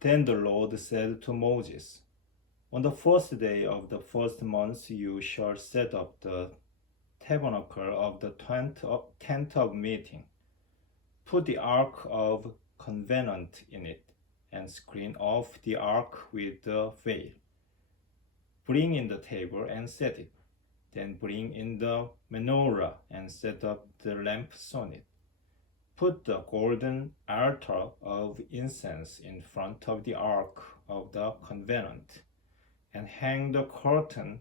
Then the Lord said to Moses, On the first day of the first month you shall set up the tabernacle of the tent of meeting. Put the ark of covenant in it, and screen off the ark with the veil. Bring in the table and set it. Then bring in the menorah and set up the lamps on it. Put the golden altar of incense in front of the ark of the covenant, and hang the curtain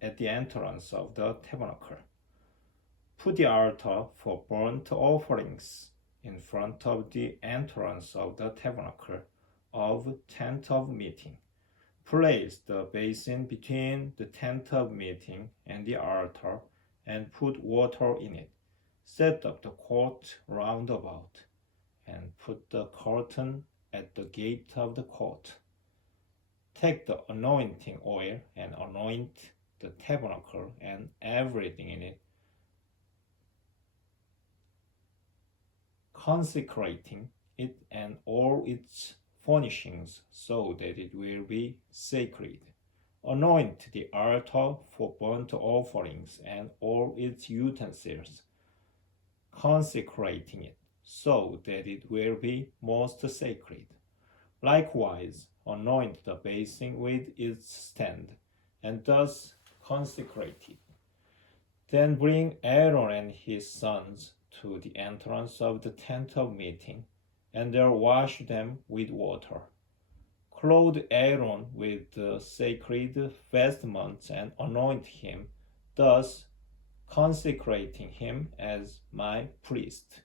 at the entrance of the tabernacle. Put the altar for burnt offerings in front of the entrance of the tabernacle of tent of meeting. Place the basin between the tent of meeting and the altar, and put water in it. Set up the court round about, and put the curtain at the gate of the court. Take the anointing oil and anoint the tabernacle and everything in it, consecrating it and all its furnishings, so that it will be sacred. Anoint the altar for burnt offerings and all its utensils, consecrating it, so that it will be most sacred. Likewise, anoint the basin with its stand, and thus consecrate it. Then bring Aaron and his sons to the entrance of the tent of meeting, and there wash them with water. Clothe Aaron with the sacred vestments and anoint him, thus consecrating him as my priest.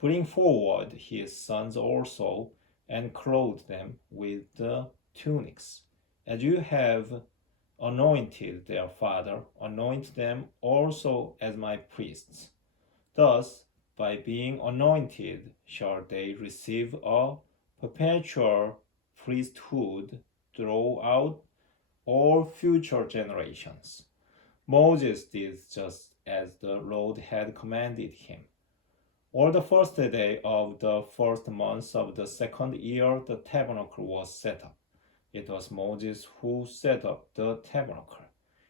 Bring forward his sons also, and clothe them with the tunics. As you have anointed their father, anoint them also as my priests. Thus, by being anointed, shall they receive a perpetual priesthood throughout all future generations. Moses did just as the Lord had commanded him. On the first day of the first month of the second year, the tabernacle was set up. It was Moses who set up the tabernacle.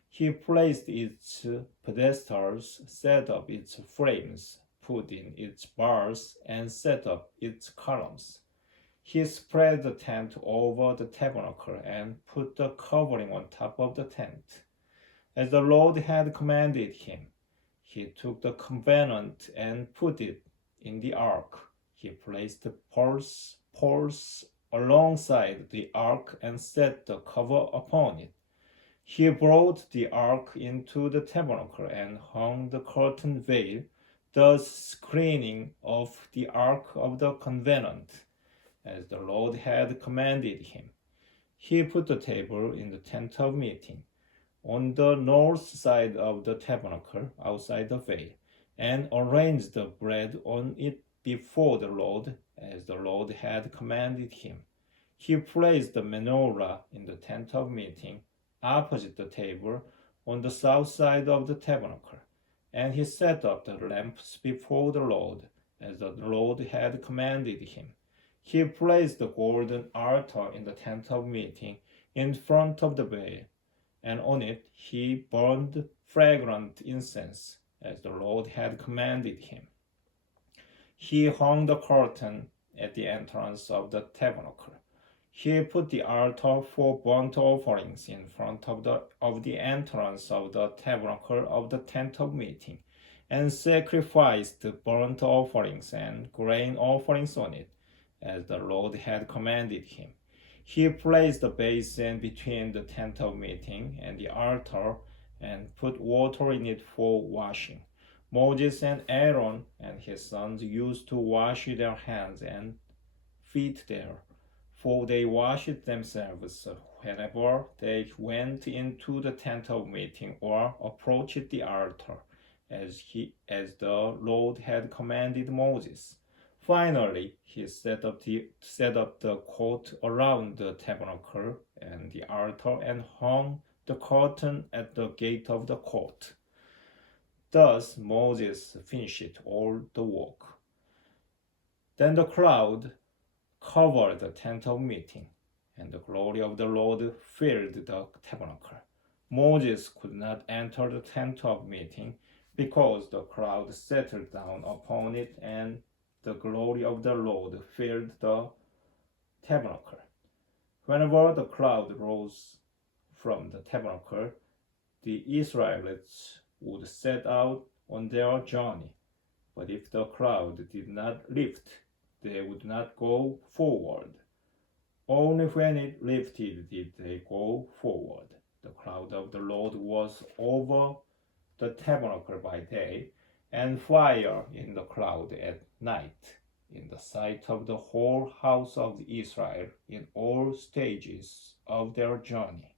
He placed its pedestals, set up its frames, put in its bars, and set up its columns. He spread the tent over the tabernacle and put the covering on top of the tent. As the Lord had commanded him, he took the covenant and put it in the ark. He placed the poles alongside the ark and set the cover upon it. He brought the ark into the tabernacle and hung the curtain veil, thus screening off the ark of the covenant, as the Lord had commanded him. He put the table in the tent of meeting, on the north side of the tabernacle, outside the veil, and arranged the bread on it before the Lord, as the Lord had commanded him. He placed the menorah in the tent of meeting, opposite the table, on the south side of the tabernacle, and he set up the lamps before the Lord, as the Lord had commanded him. He placed the golden altar in the tent of meeting, in front of the veil, and on it he burned fragrant incense, as the Lord had commanded him. He hung the curtain at the entrance of the tabernacle. He put the altar for burnt offerings in front of the entrance of the tabernacle of the tent of meeting, and sacrificed burnt offerings and grain offerings on it, as the Lord had commanded him. He placed the basin between the tent of meeting and the altar, and put water in it for washing. Moses and Aaron and his sons used to wash their hands and feet there, for they washed themselves whenever they went into the tent of meeting or approached the altar, as the Lord had commanded Moses. Finally, he set up the court around the tabernacle and the altar, and hung the curtain at the gate of the court. Thus Moses finished all the work. Then the crowd covered the tent of meeting, and the glory of the Lord filled the tabernacle. Moses could not enter the tent of meeting because the cloud settled down upon it, and the glory of the Lord filled the tabernacle. Whenever the cloud rose from the tabernacle, the Israelites would set out on their journey. But if the cloud did not lift, they would not go forward. Only when it lifted did they go forward. The cloud of the Lord was over the tabernacle by day, and fire in the cloud at night, in the sight of the whole house of Israel in all stages of their journey.